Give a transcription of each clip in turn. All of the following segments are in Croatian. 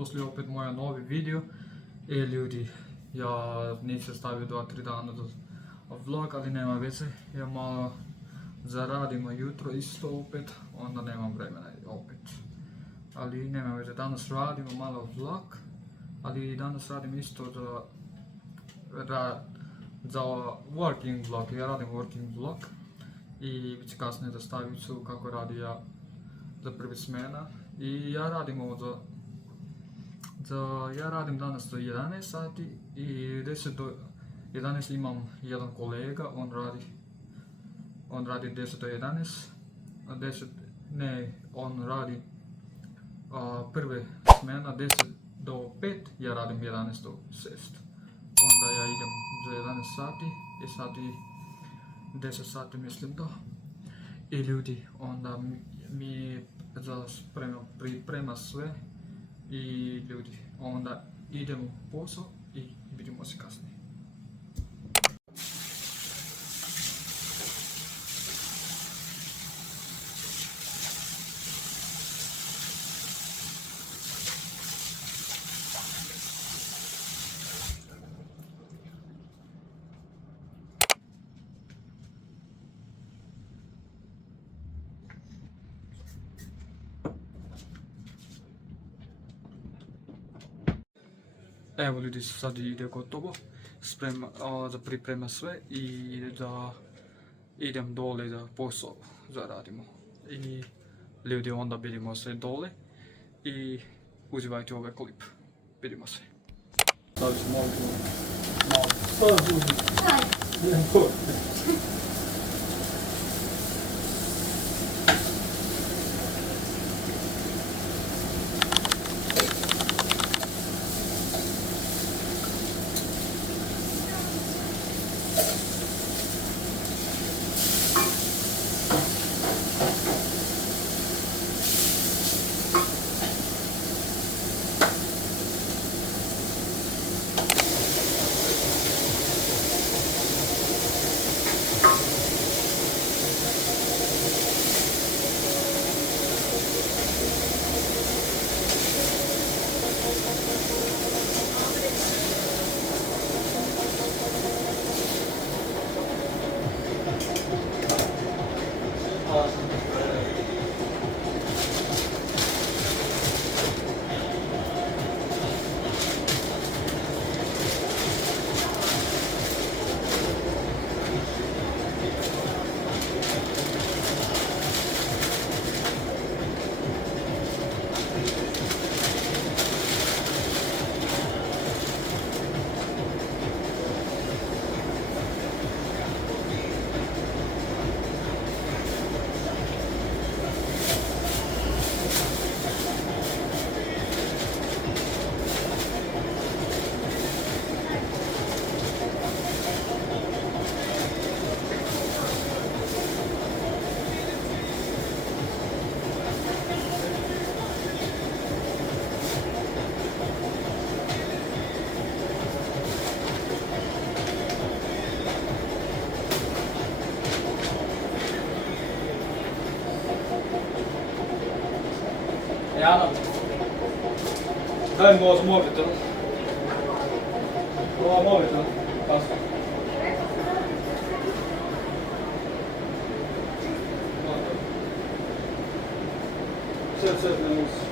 došli opet moja novi video. Ljudi, ja nisam stavio 2-3 dana do vlog, ali nema veze, ja malo zaradimo jutro isto opet, onda nemam vremena opet. Ali nema veze, danas radimo malo vlog, ali danas radim isto za working vlog, ja radim working vlog i već kasnije da stavim ću kako radi ja za prvi smena. I ja radim ovo ja radim danas do 11 sati i 10 do 11 imam jedan kolega, on radi 10 do 11, on radi prve smena 10 do 5, ja radim 11 do 6. Onda ja idem za 11 sati i sati 10 sati mislim da. I ljudi, onda mi priprema sve i ljudi, onda idemo u posao i vidimo se kasnije. Evo ljudi, sad ide gotovo, za priprema sve i da idem dole da posao zaradimo. I ljudi, onda vidimo se dole i uživajte ovaj klip. Vidimo se. Sad ću malo Jana, daj mi ovo mobitel. Ovo mobitel, kasno. Sve ne musi.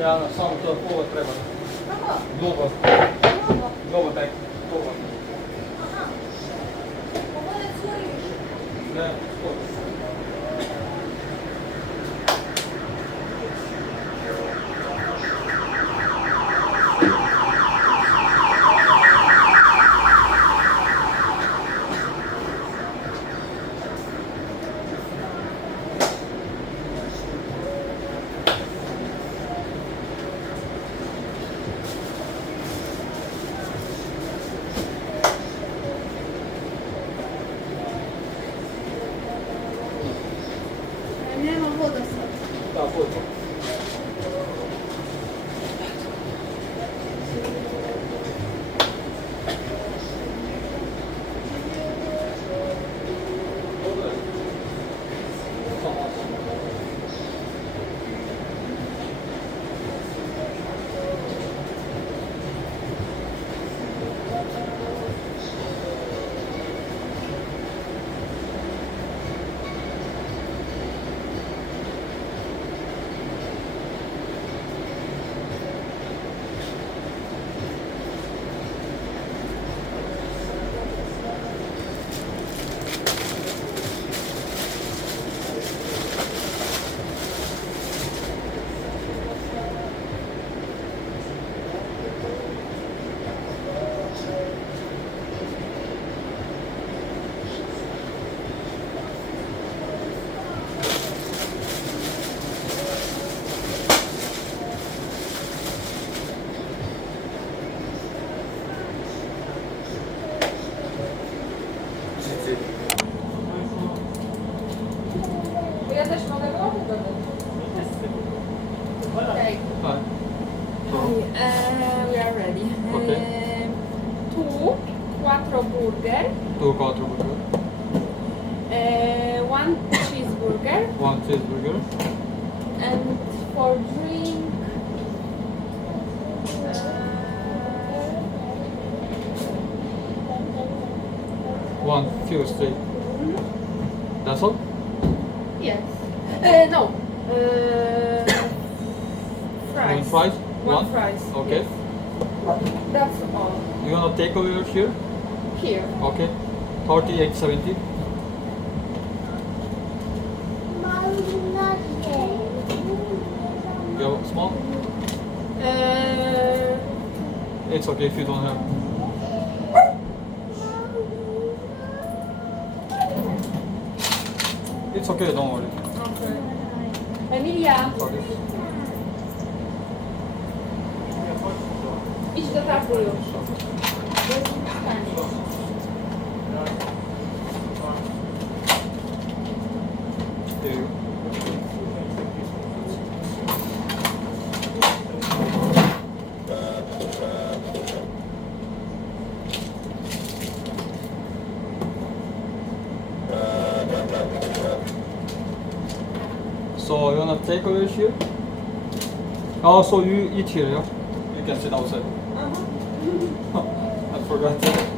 Ja samo to pola treba. Dugo. Dugo taj. Dugo. Aha. Ovo je curi više. Ne, skoro. quattro burger, 2 quarter burger, 1 cheeseburger, 1 cheeseburger, and for drink, 1 fuse steak. That's all? yes. No. Fries. 1 fries? One fries. Okay. Yes. That's all. You wanna take over here? Here. Okay. 38.70. You have small? It's okay if you don't have. It's okay, don't worry. Okay. Emilia, Sorry. idź do tabu już. Jest w stanie. There you So you wanna take over here? Oh, so you eat here, yeah? You can sit outside. I forgot.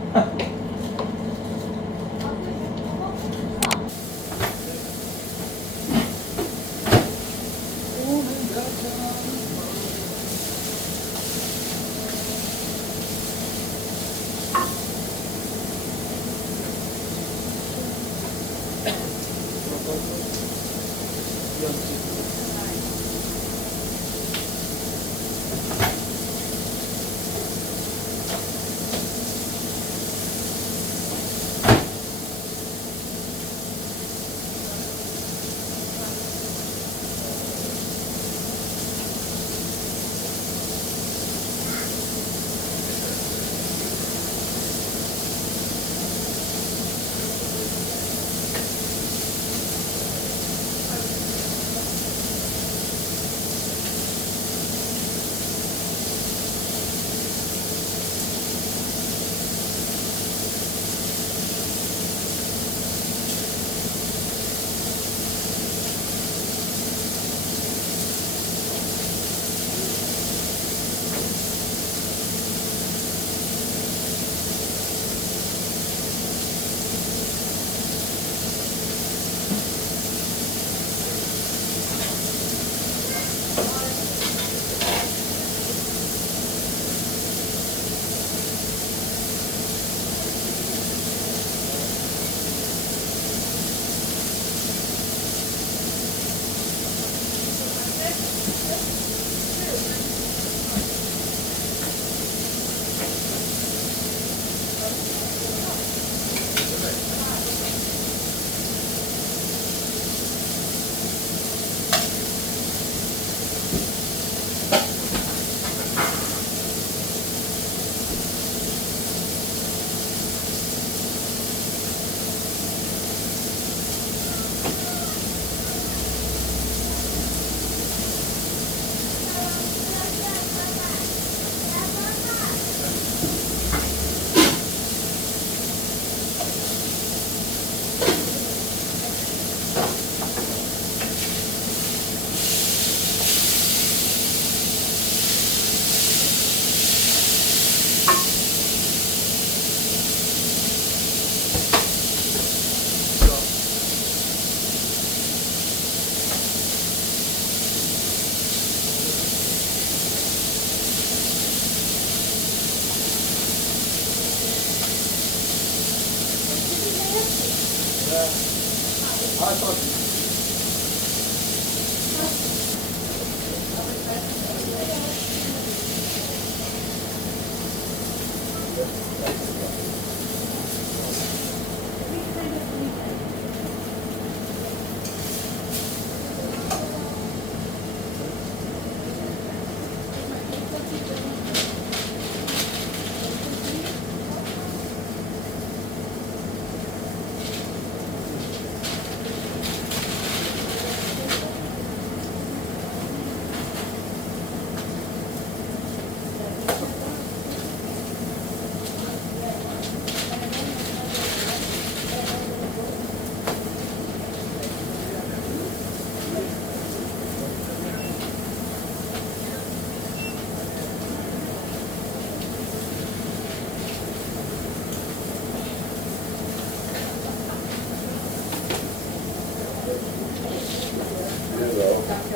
I thought.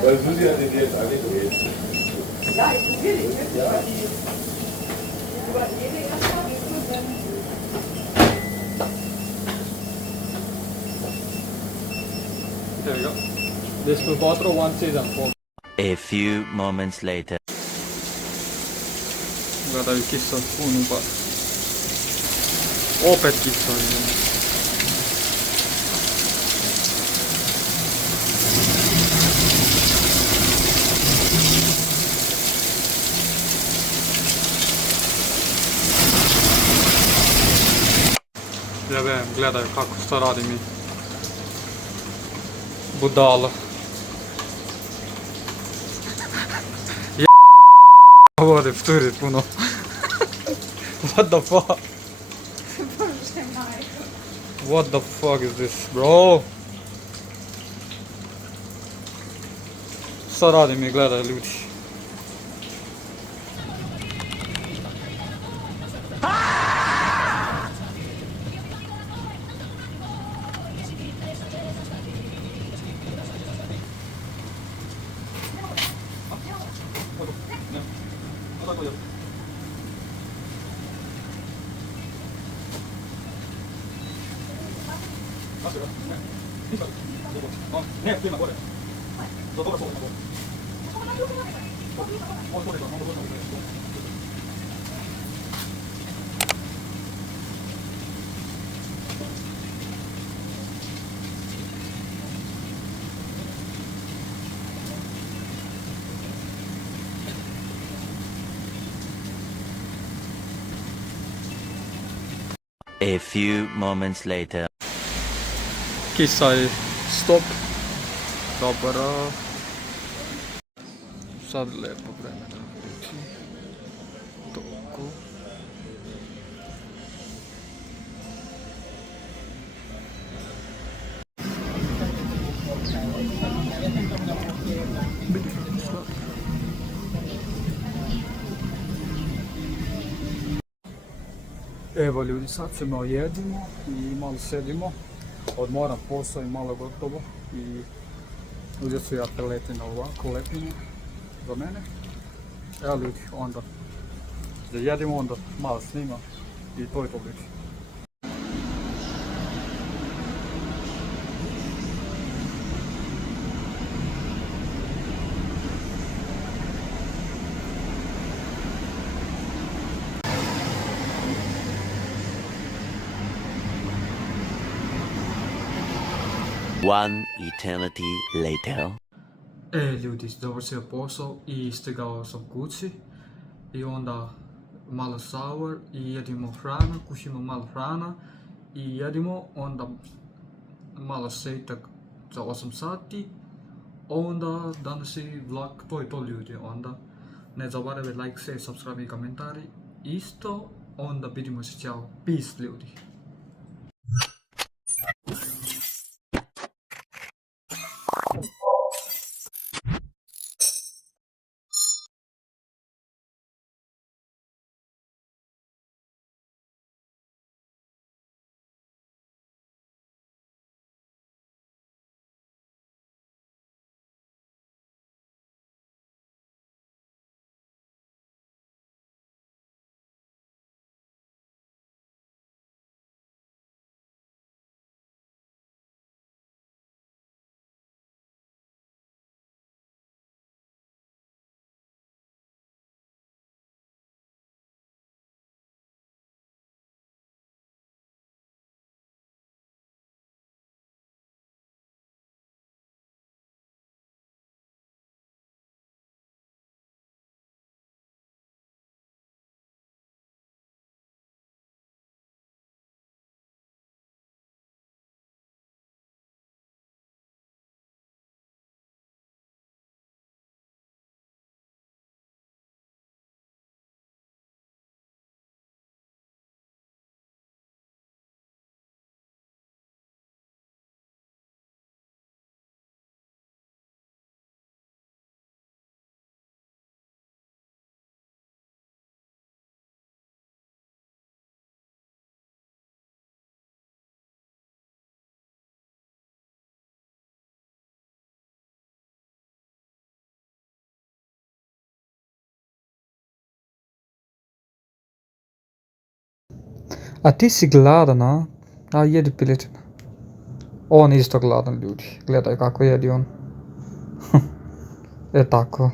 Weil Susi hat dir jetzt angedreht. Ja, ich probiere den jetzt über die erstmal. There we go. This will go through one season for. A few moments later. Gledaju kisat punu bar. Opet kisaju. Ja vem, gledaju kako šta radi mi. Budala. Vode vturi puno. What the fuck? What the fuck is this, bro? Šta radi mi, gledaj ljudi. A few moments later. Kisaj stop. Dobro. Sad lepo vreme da biti. Toliko. Evo ljudi, sad se malo jedimo i malo sedimo. Odmoram posao i malo gotovo. I uzeo su ja pelete na ovako lepinje za mene. Evo ljudi, onda da jedimo, onda malo snimam i to je to ljudi. One eternity later. Ljudi, završio posao i stigao sam kući. I onda malo shower i jedimo hrana, kušimo malo hrana i jedimo, onda malo šetak za 8 sati. Onda danas je vlog, to je to ljudi, onda ne zaboravite like, share, subscribe i komentari. Isto, onda vidimo se, ciao, peace ljudi. A ti si gladan, a? A jedi piletinu. On isto gladan, ljudi. Gledaj kako jedi on. Tako.